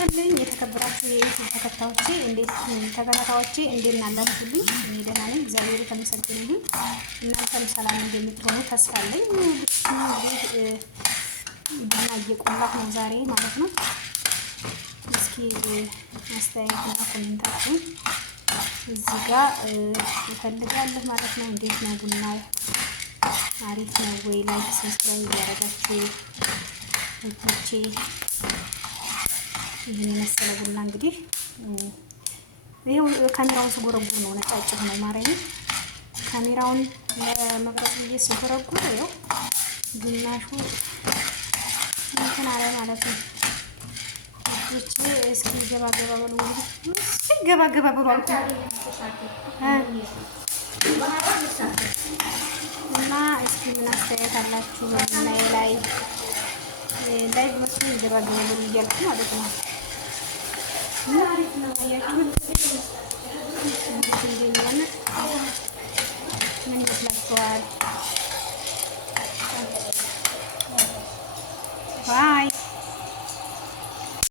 ይስጥልኝ የተከበራችሁ የዩቲዩብ ተከታታዮቼ እንዴት ናላችሁልኝ? እኔ ደህና ነኝ፣ እግዚአብሔር የተመሰገነ ይሁን። እናንተም ሰላም እንደምትሆኑ ተስፋ አለኝ። ቡና እየቆላሁ ነው ዛሬ ማለት ነው። እስኪ አስተያየትና ኮሜንታችሁን እዚህ ጋር እፈልጋለሁ ማለት ነው። እንዴት ነው ቡናው? አሪፍ ነው ወይ? ላይክ ሰብስክራይብ እያደረጋችሁ እህቶቼ ይህን የመሰለ ቡና እንግዲህ ይሄው ካሜራውን ስጎረጉር ነው ነጫጭ ነው ማረኝ። ካሜራውን ለመቅረጽ ብዬ ስጎረጉር ይኸው ግማሹ እንትን አለ ማለት ነው። እቺ እስኪ ገባ በሉ እንግዲህ ገባ በሉ አልኩ እና እስኪ ምን አስተያየት አላችሁ? በእናዬ ላይ መስሎ ገባ በሉ እያልኩ ማለት ነው። አሪፍ ነው ያያችሁ ምን ይመስላችኋል?